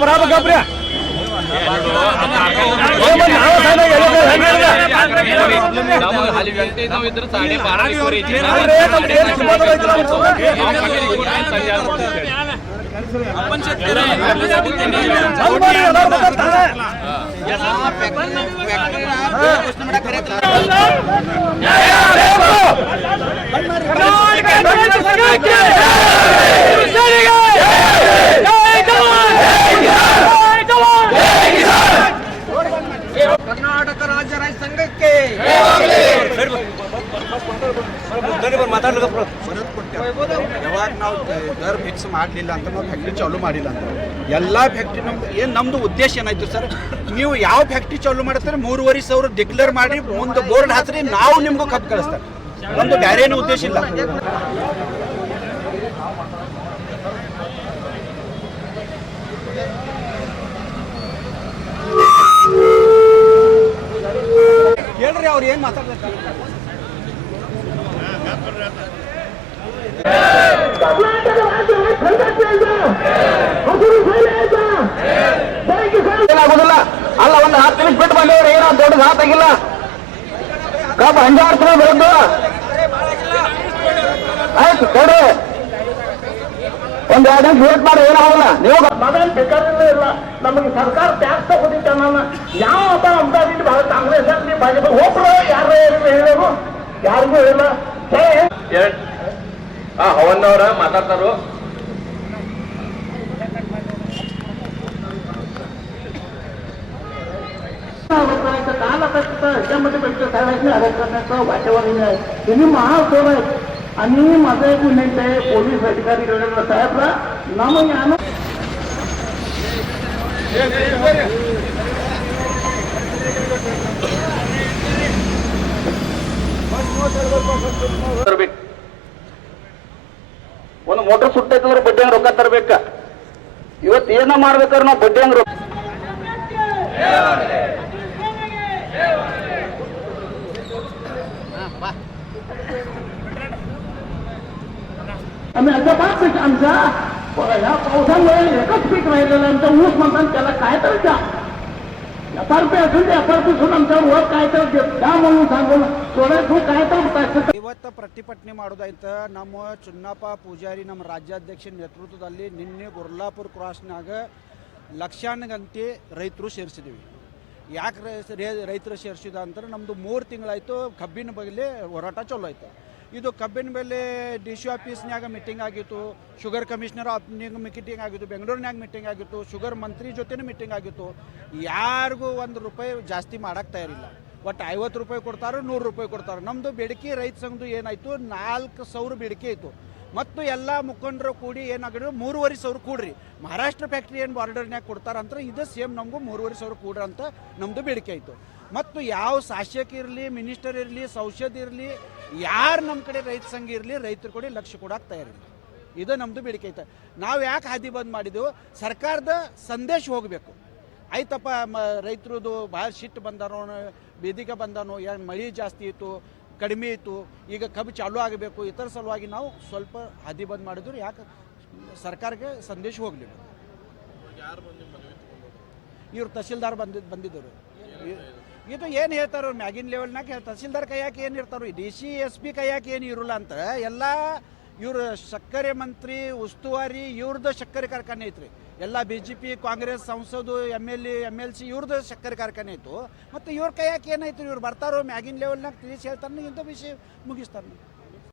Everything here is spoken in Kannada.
ಬರಾಬರಿ ನಮಗೆ ಅಲ್ಲಿ ಗಂಟೆ ನಾವು ಇದ್ರೆ ಸಾಡೆ ಬಾರ ಐತಿ ಕರ್ನಾಟಕ ರಾಜ್ಯ ರೈತ ಸಂಘಕ್ಕೆ ಯಾವಾಗ ನಾವು ದರ ಫಿಕ್ಸ್ ಮಾಡಲಿಲ್ಲ ಅಂತ ನಾವು ಫ್ಯಾಕ್ಟ್ರಿ ಚಾಲೂ ಮಾಡಿಲ್ಲ ಅಂತ. ಎಲ್ಲ ಫ್ಯಾಕ್ಟ್ರಿ ನಮ್ದು ಏನು ನಮ್ದು ಉದ್ದೇಶ ಏನಾಯ್ತು ಸರ್? ನೀವು ಯಾವ ಫ್ಯಾಕ್ಟ್ರಿ ಚಾಲೂ ಮಾಡ್ತಾರೆ? ಮೂರುವರೆ ಸಾವಿರ ಡಿಕ್ಲೇರ್ ಮಾಡಿ ಒಂದು ಬೋರ್ಡ್ ಹಾಕ್ರಿ, ನಾವು ನಿಮ್ಗೂ ಕಪ್ ಕಳಿಸ್ತಾರೆ. ನಮ್ದು ಬೇರೆ ಉದ್ದೇಶ ಇಲ್ಲ. ಹೇಳ್ರಿ ಅವ್ರು ಏನು ಮಾತಾಡ್ತಾರೆ ಏನಾಗುದಿಲ್ಲ? ಅಲ್ಲ ಒಂದು ಹತ್ತು ನಿಮಿಷ ಬಿಟ್ಟು ಬಂದೇವ್ರಿ ಏನೋ ದೊಡ್ಡ ಮಾತಾಗಿಲ್ಲ ಕಬ್ಬು ಹಂಜಾಡ್ತೀವಿ ಬರೋದು ಆಯ್ತು ಕೊಡ್ರಿ ಒಂದ್ ಎರಡು ನಿಮಿಷ ವೇಟ್ ಮಾಡಿ ಏನಾಗಲ್ಲ ನೀವು ಮಗನ್ ಬೇಕಾದ್ರೆ ಇಲ್ಲ. ನಮಗೆ ಸರ್ಕಾರ ಟ್ಯಾಕ್ಸ್ ತಗೋದಿತ್ತ ನಾನು ಯಾವ ಹಬ್ಬ ಅಂತಾಗಿದ್ದು ಭಾಳ ಕಾಂಗ್ರೆಸ್ ಆಗಲಿ ಭಾಜಪ ಒಬ್ರು ಯಾರು ಹೇಳೋರು ಯಾರಿಗೂ ಇಲ್ಲ. హవన్నవరా మాట్లాడతారు ह्याच्यामध्ये त्यांचं आणि माझा एक विनंती आहे पोलीस अधिकारी साहेबला नामही आण सर्वे ಮೋಟರ್ ಸುಟ್ಟೈತಂದ್ರೆ ಬಡ್ಡಿ ಹಂಗ್ ರೊಕ್ಕ ತರ್ಬೇಕ ಇವತ್ತು ಏನ ಮಾಡ್ಬೇಕಾದ್ರೆ ನಾವು ಬಡ್ಡಿ ಹಂಗ್ ರೊಕ್ಕ आम्ही अजिबात पीक आमच्या ह्या पावसामुळे एकच पीक राहिलेलं आहे आमचं ऊस म्हणतात त्याला काय तर द्या ಇವತ್ತು ಪ್ರತಿಭಟನೆ ಮಾಡೋದಾಯ್ತ. ನಮ್ಮ ಚುನ್ನಪ್ಪ ಪೂಜಾರಿ, ನಮ್ಮ ರಾಜ್ಯಾಧ್ಯಕ್ಷ ನೇತೃತ್ವದಲ್ಲಿ ನಿನ್ನೆ ಗುರ್ಲಾಪುರ ಕ್ರಾಸ್ನಾಗ ಲಕ್ಷಾನುಗಂಟೆ ರೈತರು ಸೇರಿಸಿದ್ದೀವಿ ಯಾಕೆ ರೈತರು ಸೇರಿಸಿದ ಅಂದ್ರೆ ನಮ್ಮದು ಮೂರು ತಿಂಗಳಾಯಿತು ಕಬ್ಬಿನ ಬಗ್ಗೆ ಹೋರಾಟ ಚಲೋ ಆಯ್ತು ಇದು ಕಬ್ಬಿನ ಬೆಲೆ ಡಿ ಸಿ ಆಫೀಸ್ನಾಗ ಮೀಟಿಂಗ್ ಆಗಿತ್ತು, ಶುಗರ್ ಕಮಿಷನರ್ ಆಫ್ನಾಗ ಮೀಟಿಂಗ್ ಆಗಿತ್ತು ಬೆಂಗಳೂರಿನಾಗ ಮೀಟಿಂಗ್ ಆಗಿತ್ತು, ಶುಗರ್ ಮಂತ್ರಿ ಜೊತೆನೂ ಮೀಟಿಂಗ್ ಆಗಿತ್ತು. ಯಾರಿಗೂ ಒಂದು ರೂಪಾಯಿ ಜಾಸ್ತಿ ಮಾಡಕ್ಕೆ ತಯಾರಿಲ್ಲ. ಒಟ್ಟು ಐವತ್ತು ರೂಪಾಯಿ ಕೊಡ್ತಾರೆ, ನೂರು ರೂಪಾಯಿ ಕೊಡ್ತಾರೆ. ನಮ್ಮದು ಬೇಡಿಕೆ, ರೈತ ಸಂಘದ್ದು ಏನಾಯಿತು, ನಾಲ್ಕು ಸಾವಿರ ಬೇಡಿಕೆ ಇತ್ತು. ಮತ್ತು ಎಲ್ಲ ಮುಖಂಡರು ಕೂಡಿ ಏನಾಗಿದ್ರು, ಮೂರುವರೆ ಸಾವಿರ ಕೂಡ್ರಿ. ಮಹಾರಾಷ್ಟ್ರ ಫ್ಯಾಕ್ಟ್ರಿ ಏನು ಬಾರ್ಡರ್ನ್ಯಾಗ ಕೊಡ್ತಾರಂದ್ರೆ ಇದು ಸೇಮ್ ನಮಗೂ ಮೂರುವರೆ ಸಾವಿರ ಕೂಡ್ರಿ ಅಂತ ನಮ್ಮದು ಬೇಡಿಕೆ ಆಯಿತು ಮತ್ತು ಯಾವ ಶಾಸಕ ಇರಲಿ ಮಿನಿಸ್ಟರ್ ಇರಲಿ ಸಂಸದ್ ಇರಲಿ, ಯಾರು ನಮ್ಮ ಕಡೆ ರೈತ ಸಂಘ ಇರಲಿ, ರೈತರು ಕಡೆ ಲಕ್ಷ ಕೊಡಕ್ಕೆ ತಯಾರಿಲ್ಲ ಇದು ನಮ್ಮದು ಬೇಡಿಕೆ ಐತೆ ನಾವು ಯಾಕೆ ಹಾದಿ ಬಂದ್ ಮಾಡಿದೆವು? ಸರ್ಕಾರದ ಸಂದೇಶ ಹೋಗಬೇಕು. ಆಯ್ತಪ್ಪ, ಮ, ರೈತರದು ಭಾಳ ಸಿಟ್ಟು ಬಂದಾನೋ ಬೇದಿಗೆ ಬಂದಾನೋ ಏನು ಮಳೆ ಜಾಸ್ತಿ ಇತ್ತು ಕಡಿಮೆ ಇತ್ತು ಈಗ ಕಬ್ಬು ಚಾಲೂ ಆಗಬೇಕು ಇತರ ಸಲುವಾಗಿ ನಾವು ಸ್ವಲ್ಪ ಹಾದಿ ಬಂದ್ ಮಾಡಿದ್ರು ಯಾಕೆ ಸರ್ಕಾರಕ್ಕೆ ಸಂದೇಶ ಹೋಗಲಿ ಇವ್ರು ತಹಸೀಲ್ದಾರ್ ಬಂದಿದ್ದು ಬಂದಿದ್ದರು. ಇದು ಏನು ಹೇಳ್ತಾರೋ ಮ್ಯಾಗಿನ ಲೆವೆಲ್ನಾಗ ತಹಸೀಲ್ದಾರ್ ಕೈಯಾಕೆ ಏನು ಇರ್ತಾರೋ ಡಿ ಸಿ ಎಸ್ ಪಿ ಕೈಯಾಕೆ ಏನು ಇರಲ್ಲ ಅಂತ ಎಲ್ಲ ಇವ್ರ ಸಕ್ಕರೆ ಮಂತ್ರಿ, ಉಸ್ತುವಾರಿ ಇವ್ರದ್ದು ಸಕ್ಕರೆ ಕಾರ್ಖಾನೆ ಐತ್ರಿ. ಎಲ್ಲ B J P Congress, ಸಂಸದು M L A M L C ಇವ್ರದ್ದು ಸಕ್ಕರೆ ಕಾರ್ಖಾನೆ ಐತು ಮತ್ತು ಇವ್ರ ಕೈಯಾಕೆ ಏನಾಯ್ತು ಇವ್ರು ಬರ್ತಾರೋ ಮ್ಯಾಗಿನ ಲೆವೆಲ್ನಾಗ ತಿಳಿಸಿ ಹೇಳ್ತಾರೆ ಇಂಥ ವಿಷಯ ಮುಗಿಸ್ತಾನೆ